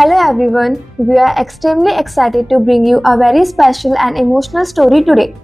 Hello everyone, we are extremely excited to bring you a very special and emotional story today.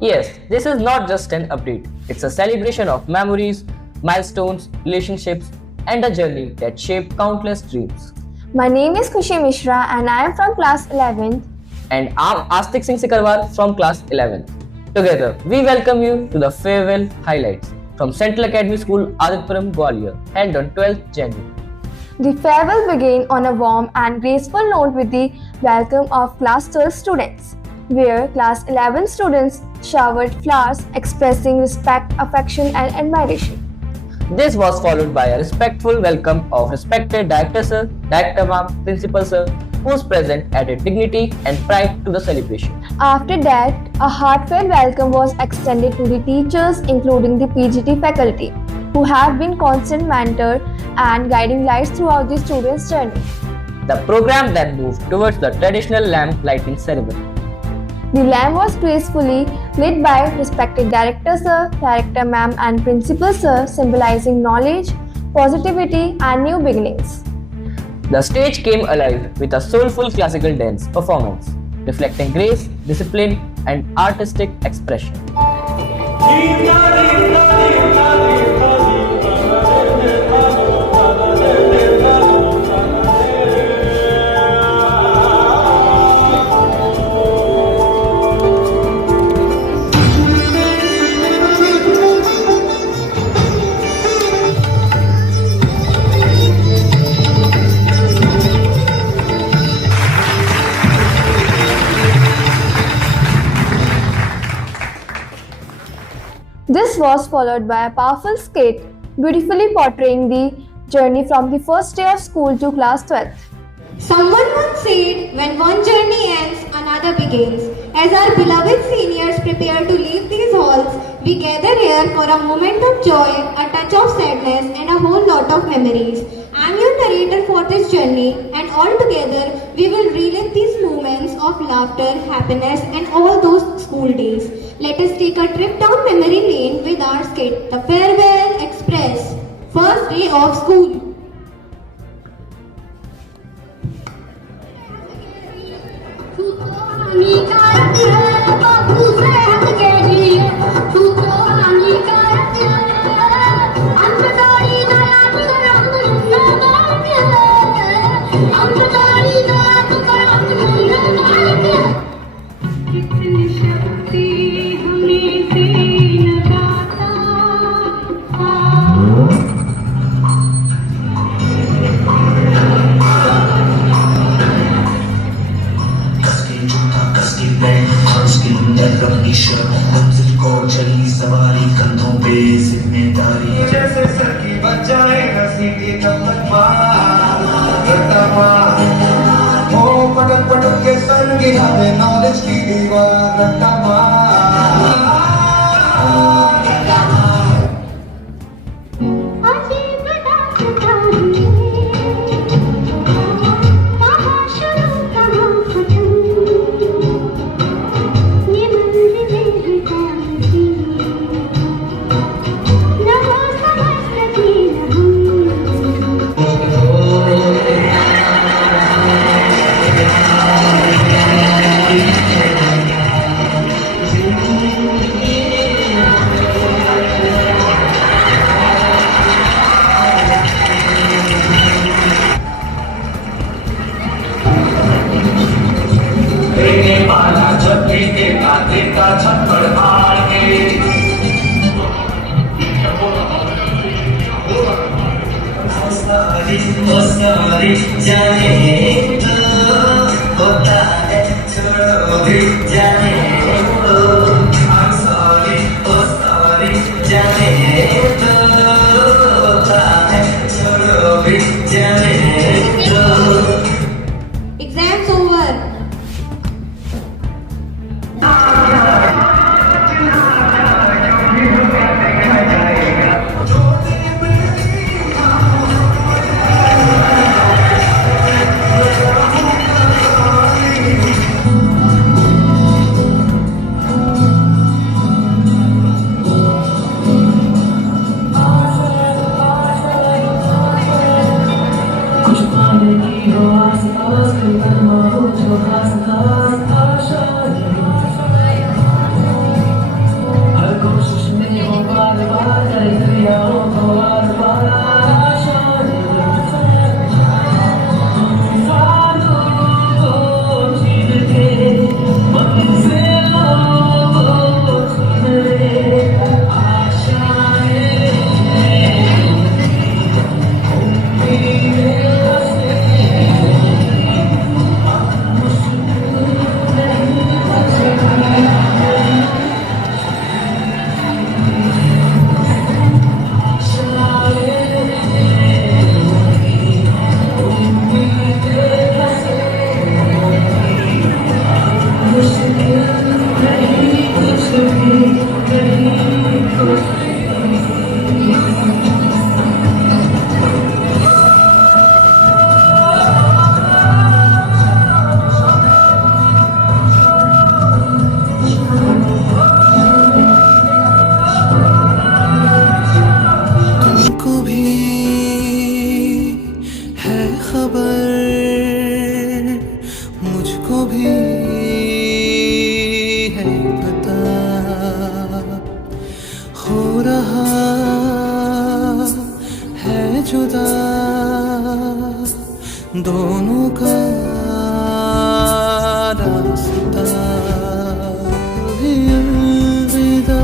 Yes, this is not just an update, it's a celebration of memories, milestones, relationships, and a journey that shaped countless dreams. My name is Khushi Mishra and I am from class 11th. And I'm Astik Singh Sikarwar from class 11th. Together, we welcome you to the farewell highlights from Central Academy School, Aditpuram, Gwalior, held on 12th January. The farewell began on a warm and graceful note with the welcome of class 12 students, where class 11 students showered flowers expressing respect, affection and admiration. This was followed by a respectful welcome of respected Director Sir, Director Ma'am, Principal Sir, whose presence added dignity and pride to the celebration. After that, a heartfelt welcome was extended to the teachers, including the PGT faculty, who have been constant mentor and guiding lights throughout the students' journey. The program then moved towards the traditional lamp lighting ceremony. The lamp was gracefully lit by respected Director Sir, Director Ma'am and Principal Sir, symbolizing knowledge, positivity and new beginnings. The stage came alive with a soulful classical dance performance, reflecting grace, discipline, and artistic expression. This was followed by a powerful skit, beautifully portraying the journey from the first day of school to class 12th. Someone once said, when one journey ends, another begins. As our beloved seniors prepare to leave these halls, we gather here for a moment of joy, a touch of sadness, and a whole lot of memories. I am your narrator for this journey, and all together we will relive these moments of laughter, happiness, and all those school days. Let us take a trip down memory lane with our skit, The Farewell Express. First day of school. चली सवारी कंधों पे जिम्मेदारी जैसे sir की बजाए हंसी की हो पटक पटक के सर गिरा दे नॉलेज की दीवार रट्टा जाने तो होता है छोड़ो भी जाने तो I'm sorry, oh sorry जाने तो होता है छोड़ो भी जाने तो Exams over. दोनों का रास्ता भी अलविदा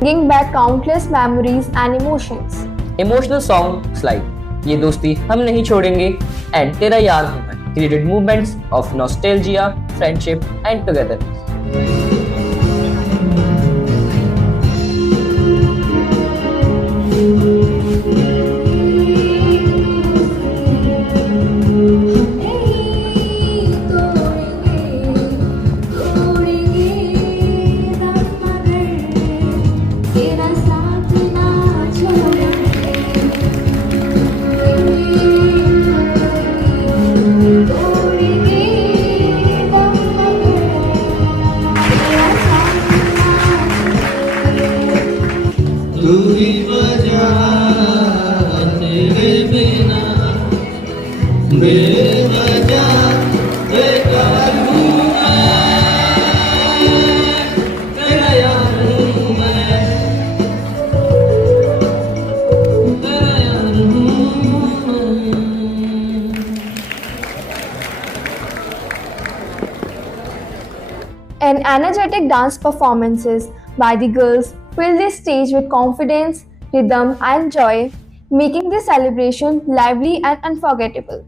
bringing back countless memories and emotions. Emotional songs like ये दोस्ती हम नहीं छोड़ेंगे and तेरा यार हूँ मैं created movements of nostalgia, friendship and togetherness. दूरी वजह तेरे बिना बेवजह बेकार हूँ मैं तेरा यार हूँ मैं तेरा यार हूँ मैं। An energetic dance performances by the girls filled the stage with confidence, rhythm, and joy, making the celebration lively and unforgettable.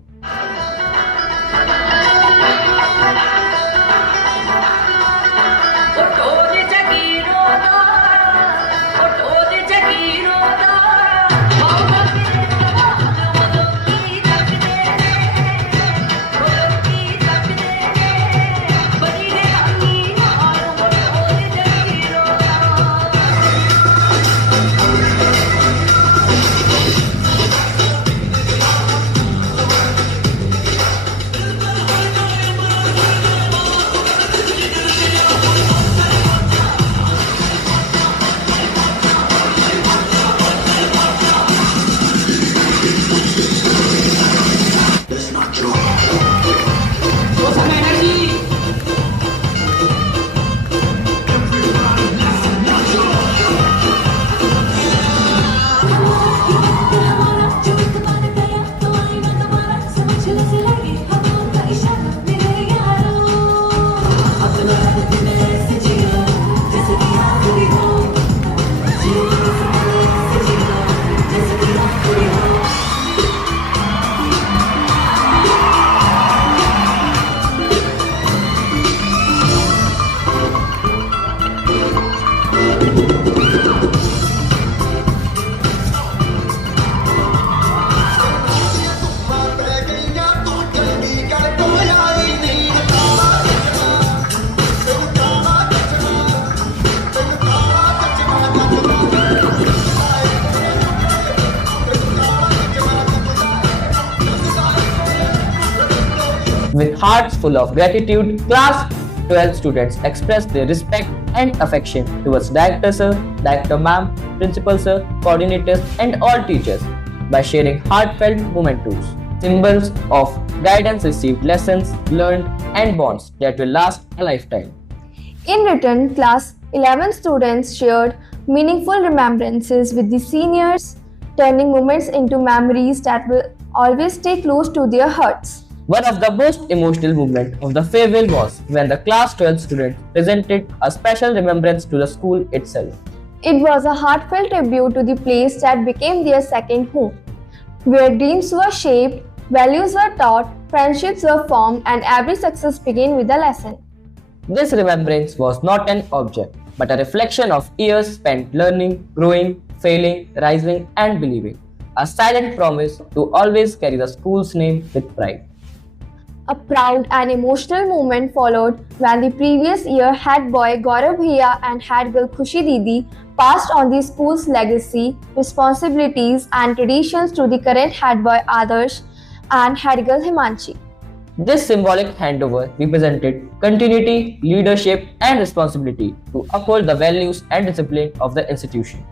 With hearts full of gratitude, class 12 students expressed their respect and affection towards Director Sir, Director Ma'am, Principal Sir, coordinators and all teachers by sharing heartfelt mementos, symbols of guidance received, lessons learned and bonds that will last a lifetime. In return, class 11 students shared meaningful remembrances with the seniors, turning moments into memories that will always stay close to their hearts. One of the most emotional moments of the farewell was when the class 12 students presented a special remembrance to the school itself. It was a heartfelt tribute to the place that became their second home, where dreams were shaped, values were taught, friendships were formed, and every success began with a lesson. This remembrance was not an object, but a reflection of years spent learning, growing, failing, rising, and believing. A silent promise to always carry the school's name with pride. A proud and emotional moment followed when the previous year head boy Gaurav Bhaiya and head girl Khushi Didi passed on the school's legacy, responsibilities, and traditions to the current head boy Adarsh and head girl Himanshi. This symbolic handover represented continuity, leadership, and responsibility to uphold the values and discipline of the institution.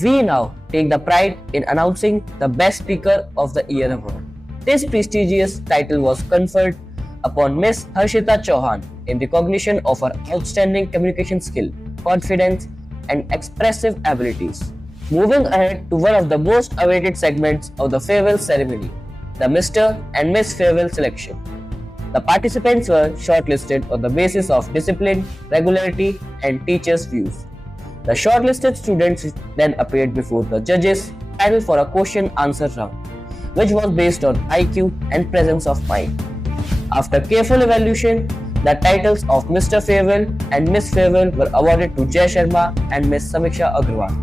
We now take the pride in announcing the Best Speaker of the Year award. This prestigious title was conferred upon Miss Harshita Chauhan in recognition of her outstanding communication skill, confidence, and expressive abilities. Moving ahead to one of the most awaited segments of the farewell ceremony, the Mr. and Miss Farewell selection. The participants were shortlisted on the basis of discipline, regularity, and teachers' views. The shortlisted students then appeared before the judges panel for a question-answer round, which was based on IQ and presence of mind. After careful evaluation, the titles of Mr. Farewell and Miss Farewell were awarded to Jay Sharma and Miss Samiksha Agrawal.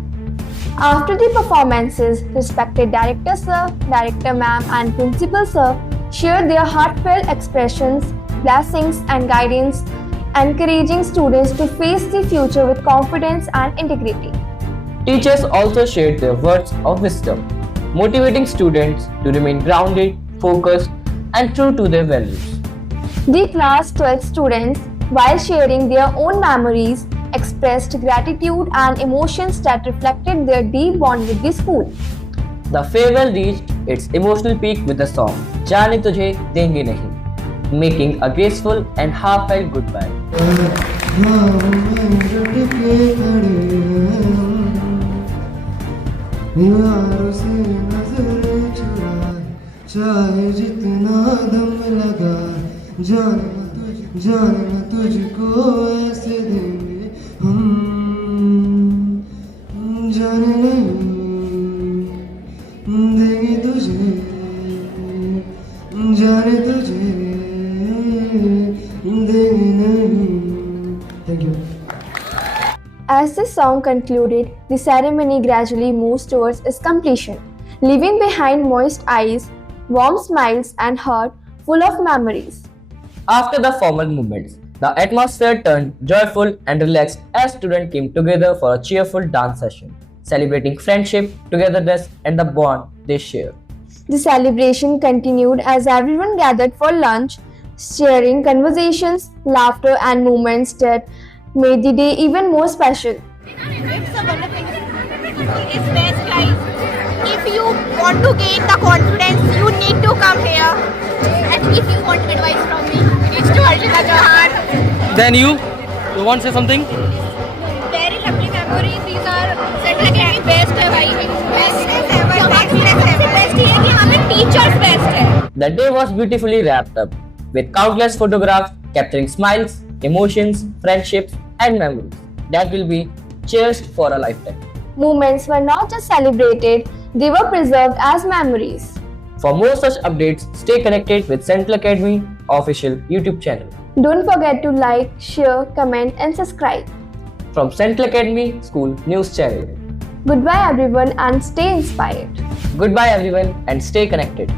After the performances, respected Director Sir, Director Ma'am and Principal Sir shared their heartfelt expressions, blessings and guidance, encouraging students to face the future with confidence and integrity. Teachers also shared their words of wisdom, motivating students to remain grounded, focused, and true to their values. The class 12 students, while sharing their own memories, expressed gratitude and emotions that reflected their deep bond with the school. The farewell reached its emotional peak with the song "जाने तुझे देंगे नहीं," making a graceful and heartfelt goodbye. चाहे जितना दम लगा जाना तुझको ऐसे देंगे हम जाने नहीं देंगे तुझे जाने तुझे देंगे नहीं. Thank you. As the song concluded, the ceremony gradually moves towards its completion, leaving behind moist eyes, warm smiles, and heart full of memories. After the formal movements, the atmosphere turned joyful and relaxed as students came together for a cheerful dance session, celebrating friendship, togetherness, and the bond they share. The celebration continued as everyone gathered for lunch, sharing conversations, laughter, and moments that made the day even more special. It's a wonderful thing. It's best, guys. If you want to gain the confidence, you need to come here. And if you want advice from me, reach to Harshita Chauhan. Then you want to say something? Very lovely memories. These are Central Academy best है भाई. Best ever. Best ये है कि हमें teachers best है. The day was beautifully wrapped up with countless photographs capturing smiles, emotions, friendships, and memories that will be cherished for a lifetime. Moments were not just celebrated, they were preserved as memories. For more such updates, stay connected with Central Academy official YouTube channel. Don't forget to like, share, comment, and subscribe. From Central Academy School News Channel. Goodbye, everyone, and stay inspired. Goodbye everyone and stay connected.